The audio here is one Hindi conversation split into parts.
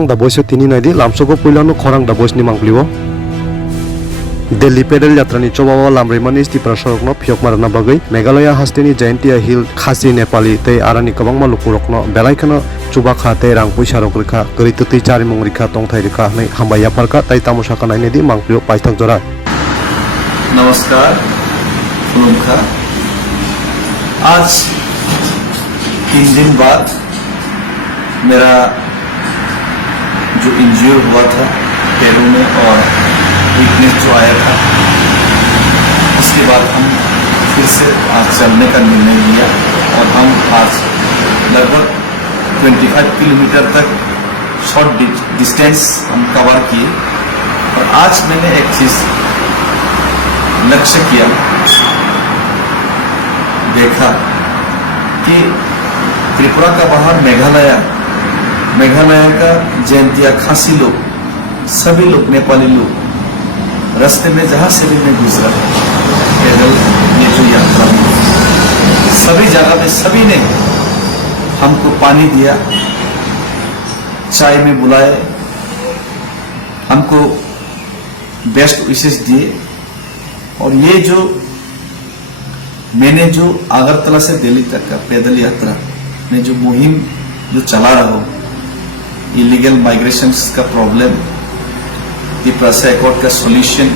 खरांग दा बयस तिनी नायदि लामसोको पुइलानो खरांग दा बयसनि मांग्लिओ दिल्ली पेडल यात्रानि चबावा लामरिमानि स्टिपार सरकनो फियक मारना बागै मेघालय हास्टेनि जयंतिया हिल खासी नेपाली तै आरानि कबांमा लुकुरकनो बेलायखनो चुबा खाते रां पैसा रखा गरीतुति चारिमुं रिखा तंथाय रिखा नै हामबाया फारका तै तामुसाका नायनेदि मांग्लिओ पाइथाक जरा। नमस्कार खुलुमखा। आज 3 दिन बाद मेरा जो इंज्योर हुआ था पैरों में और वीकनेस जो आया था, उसके बाद हम फिर से आज चलने का निर्णय लिया और हम आज लगभग 25 किलोमीटर तक शॉर्ट डिस्टेंस हम कवर किए। और आज मैंने एक चीज लक्ष्य किया, देखा कि त्रिपुरा का बाहर मेघालय का जयंतिया खासी लोग, सभी लोग नेपाली लोग रास्ते में जहां से भी मैं गुजरा पैदल ये जो यात्रा सभी जगह में सभी ने हमको पानी दिया, चाय में बुलाए, हमको बेस्ट विशेष दिए। और ये जो मैंने जो अगरतला से दिल्ली तक का पैदल यात्रा में जो मुहिम जो चला रहा हूं, इलीगल माइग्रेशन का प्रॉब्लम, त्रिपुरा से एकॉर्ड का सॉल्यूशन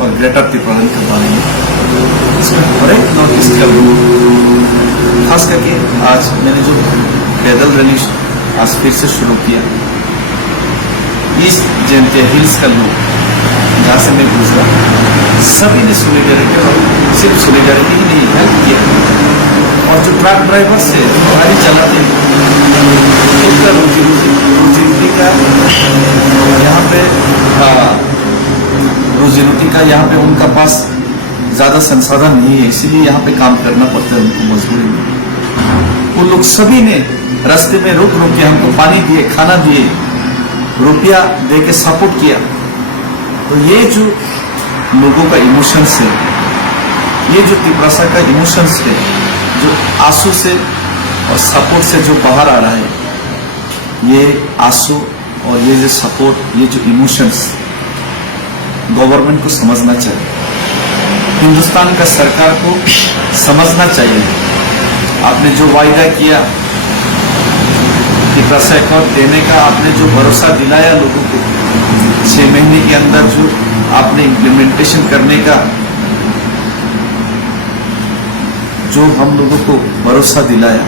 और ग्रेटर त्रिपुरा के बारे में, इसमें हर एक नॉर्थ ईस्ट का लोग, खास करके आज मैंने जो पैदल रैली आज फिर से शुरू किया, ईस्ट जयंतिया हिल्स का लोग जहां से मैं गुजरा, सभी ने सोलिडेरिटी, और सिर्फ सोलिडेरिटी ही नहीं हेल्प किया। और जो ट्रक ड्राइवर से गाड़ी चलाते हैं, उनका रोजी का यहाँ पे रोजी रोटी का यहाँ पे उनका पास ज्यादा संसाधन नहीं है, इसीलिए यहाँ पे काम करना पड़ता है उनको मजबूरी में। उन लोग सभी ने रास्ते में रुक के हमको पानी दिए, खाना दिए, रुपया दे के सपोर्ट किया। तो ये जो लोगों का इमोशंस है, ये जो त्रिपुरा का इमोशंस है, जो आंसू से और सपोर्ट से जो बाहर आ रहा है, ये आंसू और ये जो सपोर्ट, ये जो इमोशंस गवर्नमेंट को समझना चाहिए, हिंदुस्तान का सरकार को समझना चाहिए। आपने जो वायदा किया त्रिपुरा से एकॉर्ड देने का, आपने जो भरोसा दिलाया लोगों को 6 महीने के अंदर जो आपने इम्प्लीमेंटेशन करने का जो हम लोगों को भरोसा दिलाया,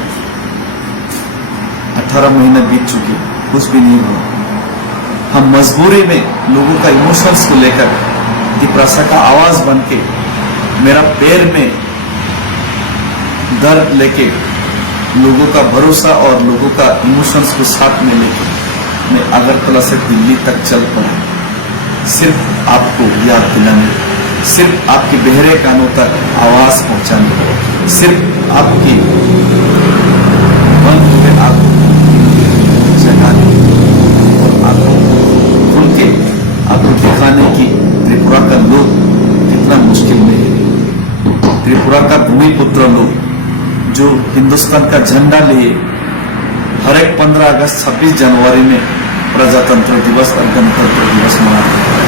18 महीने बीत चुके, कुछ भी नहीं हुआ। हम मजबूरी में लोगों का इमोशंस को लेकर त्रिपुरा का आवाज बन के, मेरा पैर में दर्द लेके, लोगों का भरोसा और लोगों का इमोशंस को साथ में लेके मैं अगरतला से दिल्ली तक चल पड़ा, सिर्फ आपको याद दिलाने, सिर्फ आपके बहरे कानों तक आवाज पहुंचाने, सिर्फ आपकी बंद हुए आपको जगाने और आपको खुल के आपको दिखाने की त्रिपुरा का लोग कितना मुश्किल में है। त्रिपुरा का भूमिपुत्र लोग जो हिंदुस्तान का झंडा लिए हर एक 15 अगस्त 26 जनवरी में प्रजातंत्र दिवस और गणतंत्र दिवस मनाते हैं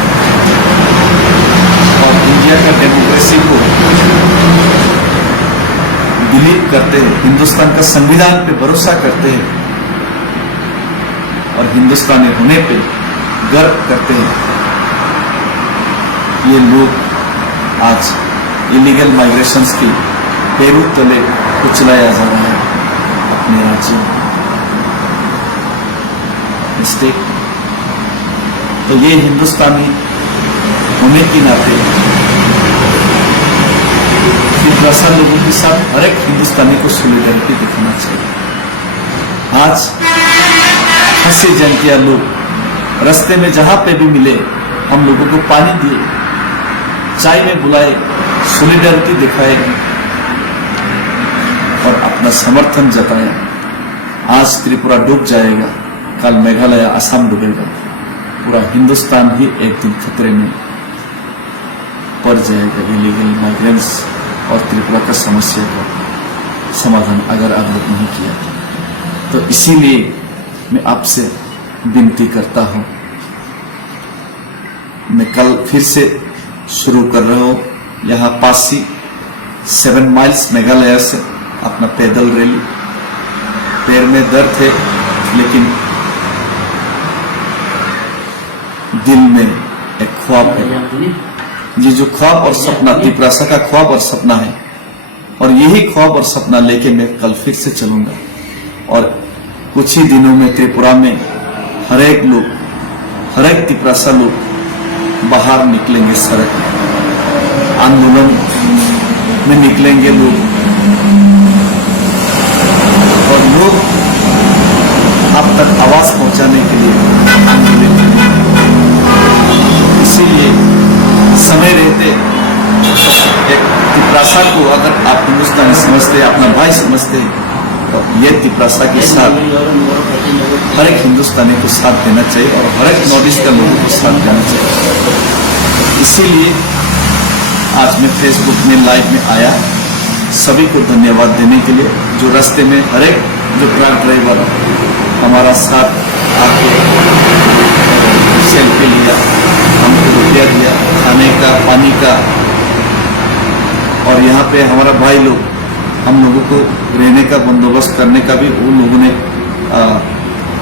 और इंडिया का डेमोक्रेसी को बिलीव करते हैं, हिंदुस्तान का संविधान पे भरोसा करते हैं और हिंदुस्तानी होने पे गर्व करते हैं। ये लोग आज इलीगल माइग्रेशंस के पैरों तले कुचलाया जा रहा है अपने राज्य में, अपने स्टेट। तो ये हिंदुस्तानी होने के नाते त्रिपुरा लोगों के साथ हर एक हिंदुस्तानी को सॉलिडेरिटी दिखाना चाहिए। आज खासी जयंतिया लोग रास्ते में जहां पे भी मिले, हम लोगों को पानी दिए, चाय में बुलाए, सॉलिडेरिटी दिखाए और अपना समर्थन जताया। आज त्रिपुरा डूब जाएगा, कल मेघालय, असम डूबेगा, पूरा हिंदुस्तान ही एक दिन खतरे में पड़ जाएगा। इलीगल माइग्रेंट्स और त्रिपुरा का समस्या का समाधान अगर आप लोग नहीं किया तो इसीलिए मैं आपसे विनती करता हूं। मैं कल फिर से शुरू कर रहा हूं यहाँ पासी 7 माइल्स मेघालय से अपना पैदल रैली। पैर में दर्द है लेकिन दिल में एक ख्वाब है। ये जो ख्वाब और सपना तिपरासा का ख्वाब और सपना है, और यही ख्वाब और सपना लेके मैं कल फिर से चलूंगा। और कुछ ही दिनों में त्रिपुरा में हर एक तिपरासा लोग बाहर निकलेंगे, सड़क में आंदोलन में निकलेंगे लोग, और लोग आप तक आवाज पहुंचाने के लिए आंदोलन करेंगे। इसीलिए समय रहते एक तिपरासा को अगर आप हिंदुस्तानी समझते, अपना भाई समझते, तो ये तिपरासा के साथ हर एक हिंदुस्तानी को साथ देना चाहिए और हर एक नॉर्थ ईस्ट का लोगों को साथ देना चाहिए। इसीलिए आज मैं फेसबुक में लाइव में आया सभी को धन्यवाद देने के लिए, जो रास्ते में हर एक जो ट्रक ड्राइवर हमारा साथ आके सेल्फी लिया, हमको रुपया दिया खाने का, पानी का, और यहाँ पे हमारा भाई लोग हम लोगों को रहने का बंदोबस्त करने का भी उन लोगों ने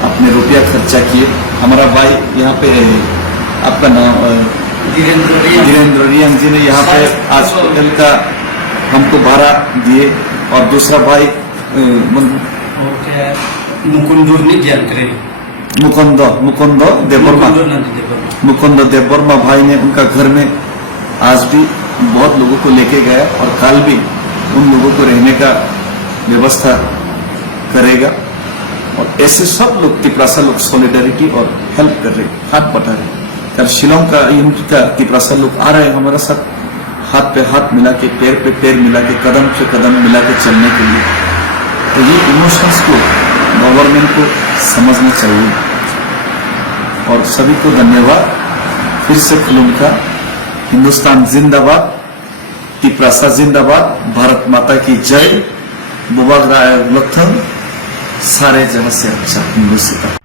अपने रुपया खर्चा किए। हमारा भाई यहाँ पे आपका नाम धीरेन्द्र रियांग जी ने यहाँ पे आज होटल का हमको भाड़ा दिए, और दूसरा भाई मुकुंद देववर्मा भाई ने उनका घर में आज भी बहुत लोगों को लेके गया, और कल भी उन लोगों को रहने का व्यवस्था करेगा। और ऐसे सब लोग तिपरासा लोग सॉलिडारिटी और हेल्प कर रहे, हाथ बटा रहे। कर शिलोंग का यूनिट का तिपरासा लोग आ रहे हैं हमारे साथ, हाथ पे हाथ मिला के, पैर पे पैर मिला के, कदम से कदम मिला के चलने के लिए। तो ये इमोशंस को गवर्नमेंट को समझना चाहिए। और सभी को धन्यवाद फिर से खुलूम का। हिंदुस्तान जिंदाबाद, तिपरासा जिंदाबाद, भारत माता की जय, बुबाग राय लथन, सारे जहां से अच्छा हिंदुस्तान।